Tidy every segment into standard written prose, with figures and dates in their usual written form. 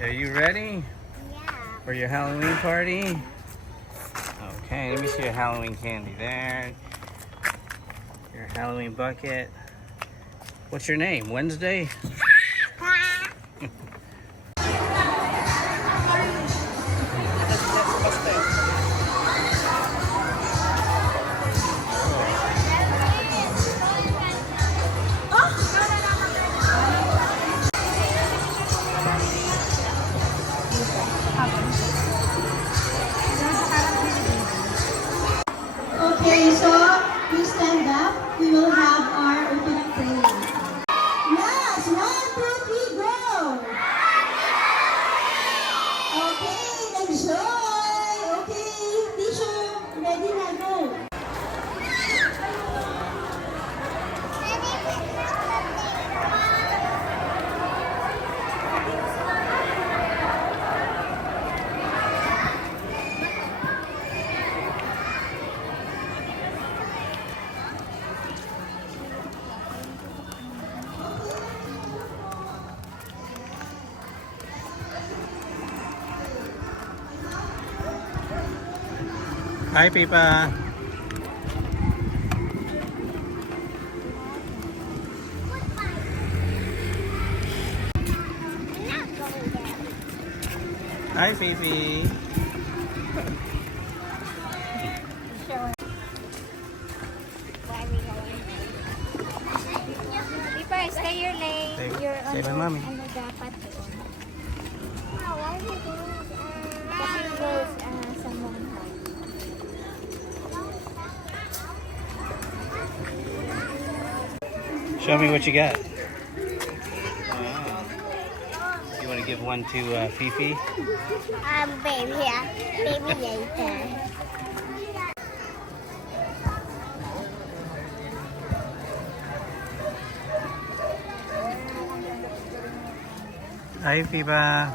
Are you ready Yeah. for your Halloween party? Okay, let me see your Halloween candy there. Your Halloween bucket. What's your name? Wednesday? Okay, so we stand up. We will have our opening prayer. Yes, 1, 2, 3, go! Okay, enjoy! Okay, teacher, ready na, go! Hi, Pipa. Hi, Fifi. Pipa, stay your lane. Stay- You're stay with mommy. Ano dapat doon? Kasi goes sa monghang. Show me what you got. Wow. You want to give one to Fifi? Baby, yeah. Baby later. Hi, Fifa.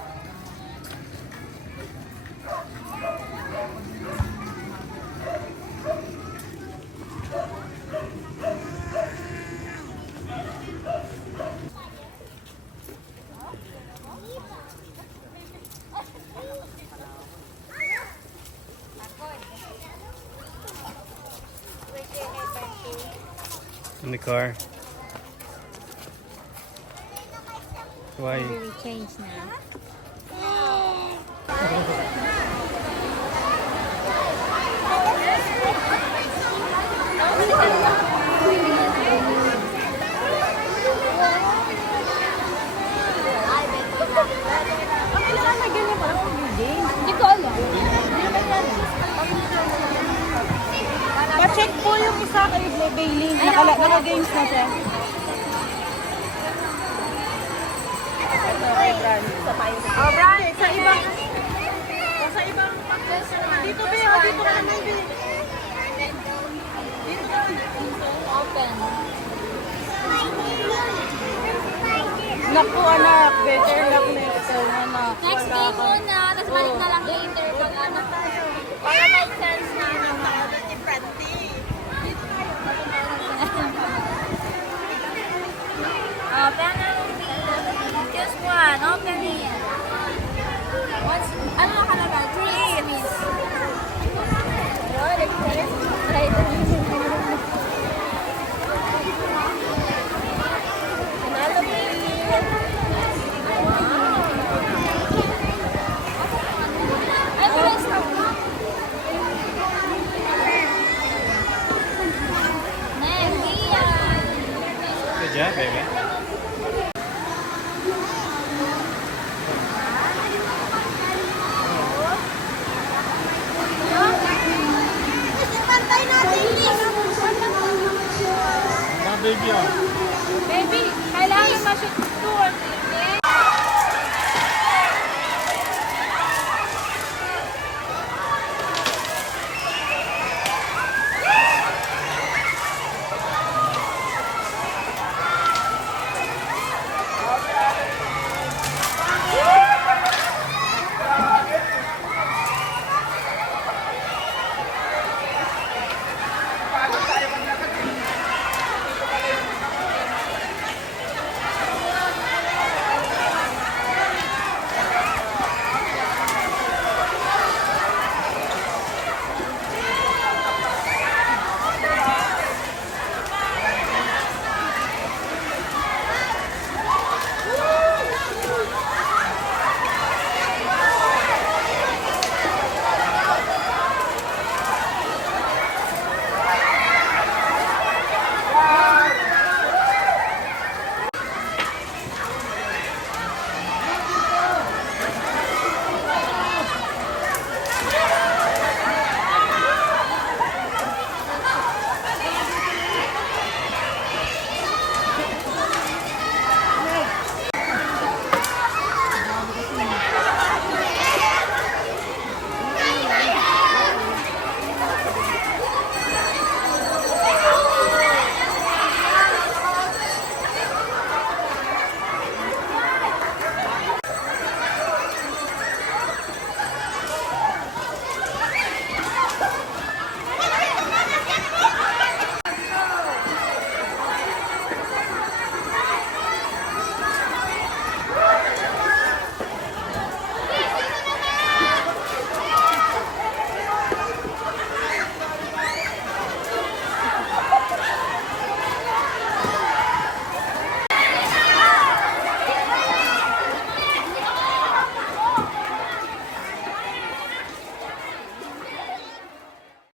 In the car. Why? Really changed now. Hindi ko alam. Pa-check po yung isa kay Bailey. Naka-games na siya. Ito kay Bran. Oh, Bran! Sa ibang... Sa ibang... Dito, Be. Dito ka naman, Be. Dito ka. Open. Naku, anak. Better luck next time, anak. Next game muna, tapos balik na lang later pag ano. Para may sense na naman. Open na just one, open it. What's, ano nakalagay? 3 miss.